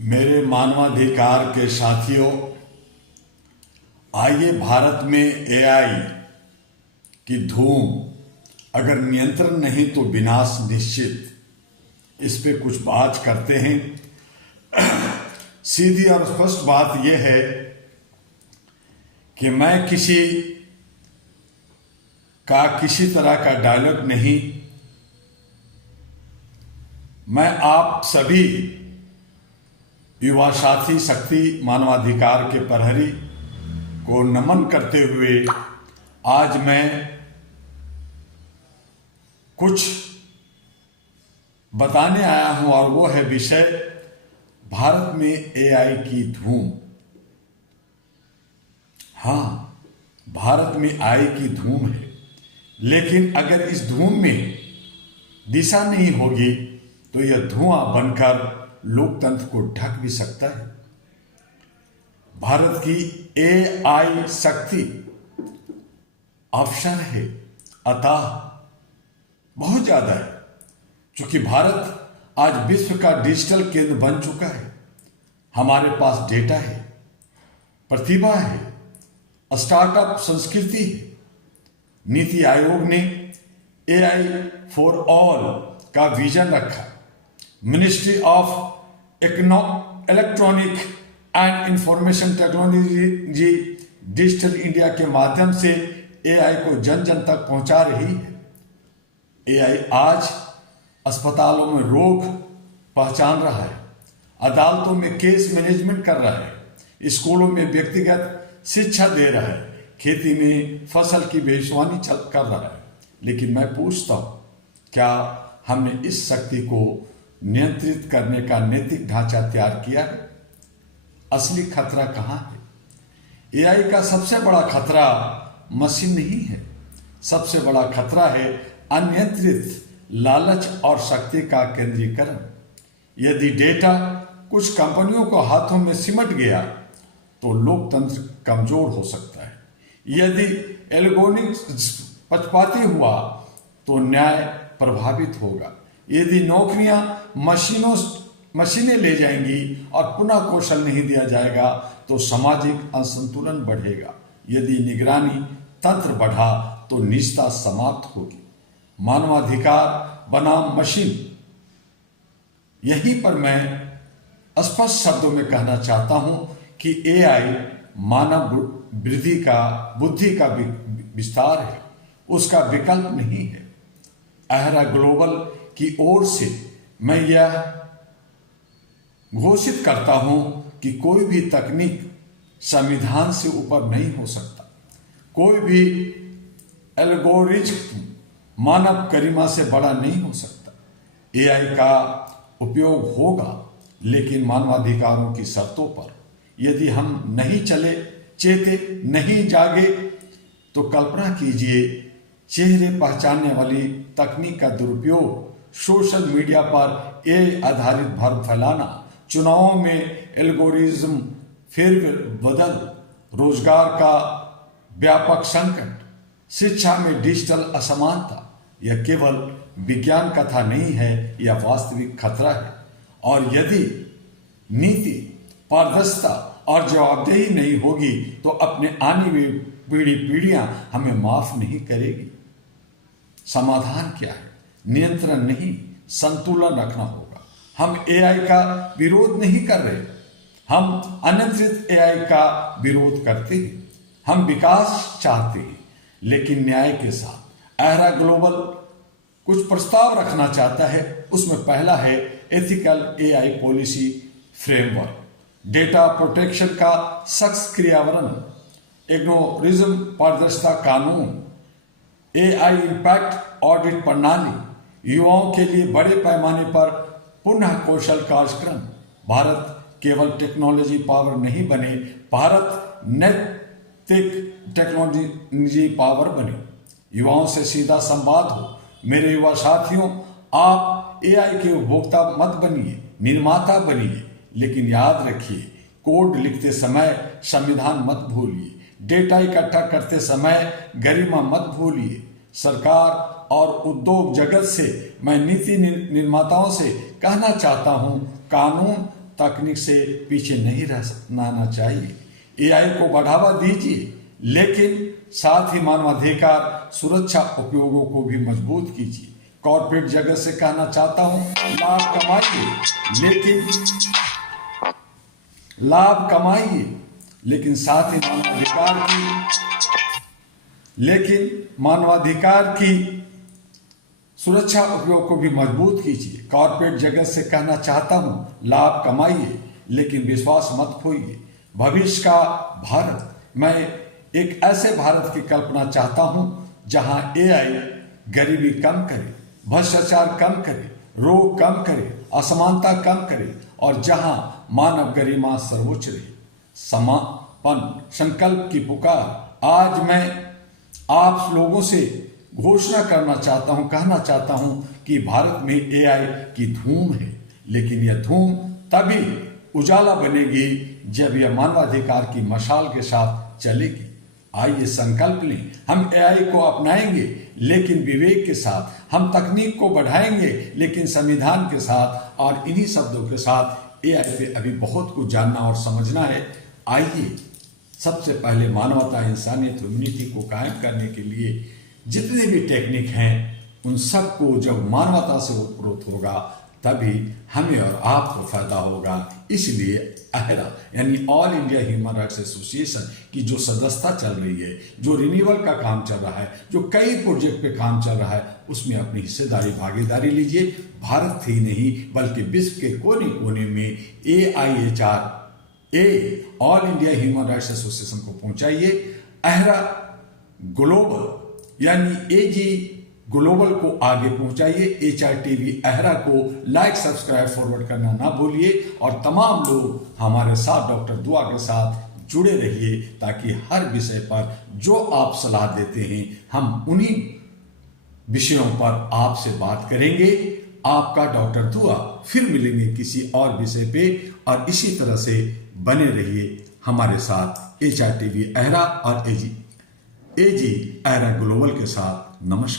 मेरे मानवाधिकार के साथियों, आइए भारत में एआई की धूम अगर नियंत्रण नहीं तो विनाश निश्चित, इस पे कुछ बात करते हैं। सीधी और स्पष्ट बात यह है कि मैं किसी तरह का डायलॉग नहीं, मैं आप सभी युवा साथी शक्ति मानवाधिकार के प्रहरी को नमन करते हुए आज मैं कुछ बताने आया हूं, और वो है विषय भारत में एआई की धूम। हाँ, भारत में एआई की धूम है, लेकिन अगर इस धूम में दिशा नहीं होगी तो यह धुआं बनकर लोकतंत्र को ढक भी सकता है। भारत की एआई शक्ति अवसर है, अतः बहुत ज्यादा है, क्योंकि भारत आज विश्व का डिजिटल केंद्र बन चुका है। हमारे पास डेटा है, प्रतिभा है, स्टार्टअप संस्कृति है। नीति आयोग ने एआई फॉर ऑल का विजन रखा। Ministry of electronic and information technology digital India के माध्यम से एआई को जन जन तक पहुंचा रही है। एआई आज अस्पतालों में रोग पहचान रहा है, अदालतों में केस मैनेजमेंट कर रहा है, स्कूलों में व्यक्तिगत शिक्षा दे रहा है, खेती में फसल की भविष्यवाणी कर रहा है। लेकिन मैं पूछता हूं, क्या हमने इस शक्ति को नियंत्रित करने का नैतिक ढांचा तैयार किया है? असली खतरा कहां है? एआई का सबसे बड़ा खतरा मशीन नहीं है, सबसे बड़ा खतरा है अनियंत्रित लालच और शक्ति का केंद्रीकरण। यदि डेटा कुछ कंपनियों को हाथों में सिमट गया तो लोकतंत्र कमजोर हो सकता है। यदि एल्गोरिथ्म पक्षपाती हुआ तो न्याय प्रभावित होगा। यदि नौकरियां मशीनें ले जाएंगी और पुनः कौशल नहीं दिया जाएगा तो सामाजिक असंतुलन बढ़ेगा। यदि निगरानी तंत्र बढ़ा तो निजता समाप्त होगी। मानवाधिकार बनाम मशीन, यहीं पर मैं स्पष्ट शब्दों में कहना चाहता हूं कि एआई मानव बुद्धि का विस्तार है, उसका विकल्प नहीं है। अहरा ग्लोबल की ओर से मैं यह घोषित करता हूं कि कोई भी तकनीक संविधान से ऊपर नहीं हो सकता। कोई भी एल्गोरिथ्म मानव गरिमा से बड़ा नहीं हो सकता। एआई का उपयोग होगा, लेकिन मानवाधिकारों की शर्तों पर। यदि हम नहीं चेते, नहीं जागे तो कल्पना कीजिए, चेहरे पहचानने वाली तकनीक का दुरुपयोग, सोशल मीडिया पर एआई आधारित भ्रम फैलाना, चुनावों में एल्गोरिज्म फेरबदल, रोजगार का व्यापक संकट, शिक्षा में डिजिटल असमानता, यह केवल विज्ञान कथा नहीं है, यह वास्तविक खतरा है। और यदि नीति, पारदर्शिता और जवाबदेही नहीं होगी तो अपने आने वाली पीढ़ियां हमें माफ नहीं करेगी। समाधान क्या है? नियंत्रण नहीं, संतुलन रखना होगा। हम एआई का विरोध नहीं कर रहे, हम अनियंत्रित एआई का विरोध करते हैं। हम विकास चाहते हैं, लेकिन न्याय के साथ। अहरा ग्लोबल कुछ प्रस्ताव रखना चाहता है, उसमें पहला है ethical AI policy framework, data protection का सख्त क्रियान्वयन, एल्गोरिथ्म पारदर्शिता कानून, एआई इम्पैक्ट ऑडिट प्रणाली, युवाओं के लिए बड़े पैमाने पर पुनः कौशल कार्यक्रम। भारत केवल टेक्नोलॉजी पावर नहीं बने, भारत नैतिक टेक्नोलॉजी पावर बने। युवाओं से सीधा संवाद हो। मेरे युवा साथियों, आप एआई के उपभोक्ता मत बनिए, निर्माता बनिए, लेकिन याद रखिए, कोड लिखते समय संविधान मत भूलिए, डेटा इकट्ठा करते समय गरिमा मत भूलिए। सरकार और उद्योग जगत से मैं नीति निर्माताओं से कहना चाहता हूं, कानून तकनीक से पीछे नहीं रहना चाहिए। एआई को बढ़ावा दीजिए, लेकिन साथ ही मानवाधिकार सुरक्षा उपयोगों को भी मजबूत कीजिए। कॉर्पोरेट जगत से कहना चाहता हूं, लाभ कमाइए, लेकिन साथ ही मानवाधिकार की सुरक्षा उपयोग को भी मजबूत कीजिए। कॉर्पोरेट जगत से कहना चाहता हूं, लाभ कमाइए, लेकिन विश्वास मत खोइए। भविष्य का भारत, मैं एक ऐसे भारत की कल्पना चाहता हूं जहां एआई गरीबी कम करे, भ्रष्टाचार कम करे, रोग कम करे, असमानता कम करे, और जहां मानव गरिमा सर्वोच्च रहे। समापन संकल्प की पुकार। आज मैं आप लोगों से घोषणा करना चाहता हूं, कहना चाहता हूं कि भारत में एआई की धूम है, लेकिन यह धूम तभी उजाला बनेगी जब यह मानवाधिकार की मशाल के साथ चलेगी। आइए संकल्प लें, हम एआई को अपनाएंगे लेकिन विवेक के साथ, हम तकनीक को बढ़ाएंगे लेकिन संविधान के साथ, और इन्हीं शब्दों के साथ एआई पे अभी बहुत कुछ जानना और समझना है। आइए सबसे पहले मानवता, इंसानियत, ह्यूमैनिटी को कायम करने के लिए जितने भी टेक्निक हैं उन सबको जब मानवता से उपरोक्त होगा तभी हमें और आपको फायदा होगा। इसलिए अहरा यानी all India human rights association की जो सदस्यता चल रही है, जो रिन्यूअल का काम चल रहा है, जो कई प्रोजेक्ट पे काम चल रहा है, उसमें अपनी हिस्सेदारी, भागीदारी लीजिए। भारत ही नहीं बल्कि विश्व के कोने कोने में AIHR all India human rights association को पहुंचाइए। अहरा ग्लोबल यानी AG ग्लोबल को आगे पहुंचाइए। HRTV अहरा को लाइक, सब्सक्राइब, फॉरवर्ड करना ना भूलिए, और तमाम लोग हमारे साथ डॉक्टर दुआ के साथ जुड़े रहिए ताकि हर विषय पर जो आप सलाह देते हैं हम उन्हीं विषयों पर आपसे बात करेंगे। आपका डॉक्टर दुआ, फिर मिलेंगे किसी और विषय पे, और इसी तरह से बने रहिए हमारे साथ HRTV अहरा और AG अहरा ग्लोबल के साथ। नमस्कार।